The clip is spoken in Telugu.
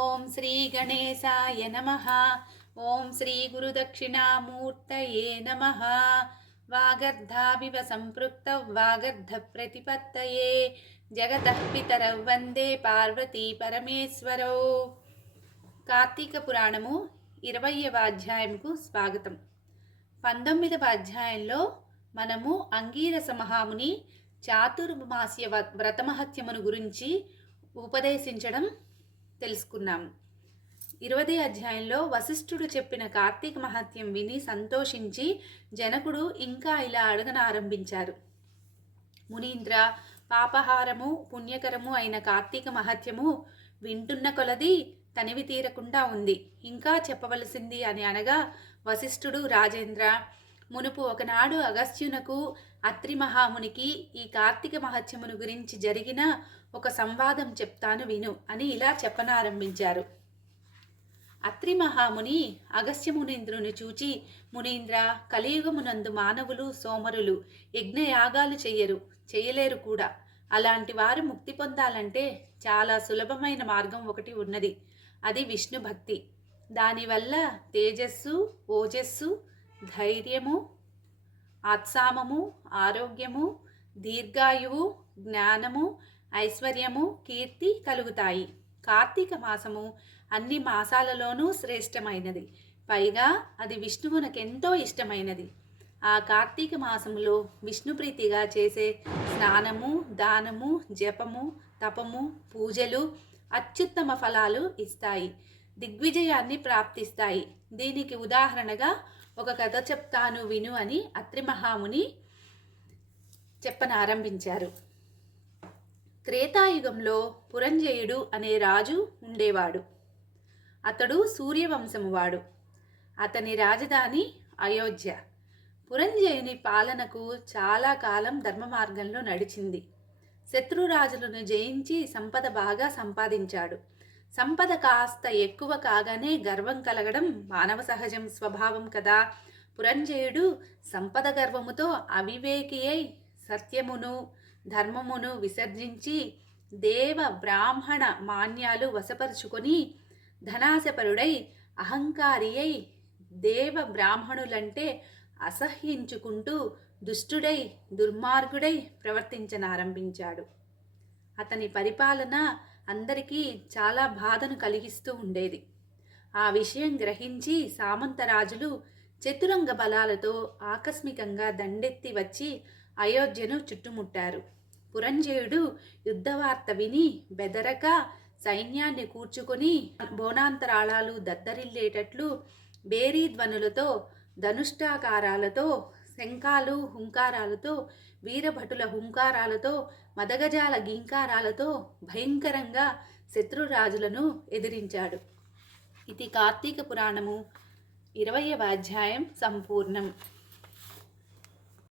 ఓం శ్రీ గణేశాయ నమ. ఓం శ్రీ గురుదక్షిణామూర్తయే నమ. వాగర్ధావివ సంపృక్త వాగర్ధ ప్రతిపత్తయే. జగత పితరౌ వందే పార్వతీ పరమేశ్వరౌ. కార్తీక పురాణము ఇరవయవ అధ్యాయంకు స్వాగతం. పంతొమ్మిదవ అధ్యాయంలో మనము అంగీరస మహాముని చాతుర్మాస్య వ్రతమహత్యమును గురించి ఉపదేశించడం తెలుసుకున్నాం ఇరవదే అధ్యాయంలో వశిష్ఠుడు చెప్పిన కార్తీక మహత్యం విని సంతోషించి జనకుడు ఇంకా ఇలా అడగనారంభించారు మునీంద్ర పాపహారము పుణ్యకరము అయిన కార్తీక మహత్యము వింటున్న కొలది తనివి తీరకుండా ఉంది. ఇంకా చెప్పవలసింది అని అనగా వశిష్ఠుడు రాజేంద్ర మునుపు ఒకనాడు అగస్త్యునకు అత్రి మహామునికి ఈ కార్తీక మహత్యమును గురించి జరిగిన ఒక సంవాదం చెప్తాను విను అని ఇలా చెప్పనారంభించారు. అత్రి మహాముని అగస్త్య మునీంద్రుని చూచి మునీంద్ర కలియుగమునందు మానవులు సోమరులు యజ్ఞయాగాలు చెయ్యరు చేయలేరు కూడా. అలాంటి వారు ముక్తి పొందాలంటే చాలా సులభమైన మార్గం ఒకటి ఉన్నది. అది విష్ణు భక్తి దానివల్ల తేజస్సు ఓజస్సు ధైర్యము ఆత్సామము ఆరోగ్యము దీర్ఘాయువు జ్ఞానము ఐశ్వర్యము కీర్తి కలుగుతాయి. కార్తీక మాసము అన్ని మాసాలలోనూ శ్రేష్టమైనది. పైగా అది విష్ణువునకెంతో ఇష్టమైనది. ఆ కార్తీక మాసములో విష్ణుప్రీతిగా చేసే స్నానము దానము జపము తపము పూజలు అత్యుత్తమ ఫలాలు ఇస్తాయి. దిగ్విజయాన్ని ప్రాప్తిస్తాయి. దీనికి ఉదాహరణగా ఒక కథ చెప్తాను విను అని అత్రి మహాముని చెప్పనారంభించారు. త్రేతాయుగంలో పురంజయుడు అనే రాజు ఉండేవాడు. అతడు సూర్యవంశము వాడు అతని రాజధాని అయోధ్య. పురంజయుని పాలనకు చాలా కాలం ధర్మ మార్గంలో నడిచింది. శత్రురాజులను జయించి సంపద బాగా సంపాదించాడు. సంపద కాస్త ఎక్కువ కాగానే గర్వం కలగడం మానవ సహజం స్వభావం కదా. పురంజయుడు సంపద గర్వముతో అవివేకి అయి సత్యమును ధర్మమును విసర్జించి దేవ బ్రాహ్మణ మాన్యాలు వశపరుచుకొని ధనాశపరుడై అహంకారి అయి దేవ బ్రాహ్మణులంటే అసహ్యించుకుంటూ దుష్టుడై దుర్మార్గుడై ప్రవర్తించనారంభించాడు. అతని పరిపాలన అందరికీ చాలా బాధను కలిగిస్తూ ఉండేది. ఆ విషయం గ్రహించి సామంతరాజులు చతురంగ బలాలతో ఆకస్మికంగా దండెత్తి వచ్చి అయోధ్యను చుట్టుముట్టారు. పురంజయుడు యుద్ధవార్త విని బెదరక సైన్యాన్ని కూర్చుకొని బోనాంతరాళాలు దద్దరిల్లేటట్లు బేరీ ధ్వనులతో ధనుష్టాకారాలతో శంఖాలు హుంకారాలతో వీరభటుల హుంకారాలతో మదగజాల గింకారాలతో భయంకరంగా శత్రురాజులను ఎదిరించాడు. ఇది కార్తీక పురాణము ఇరవయవ అధ్యాయం సంపూర్ణం.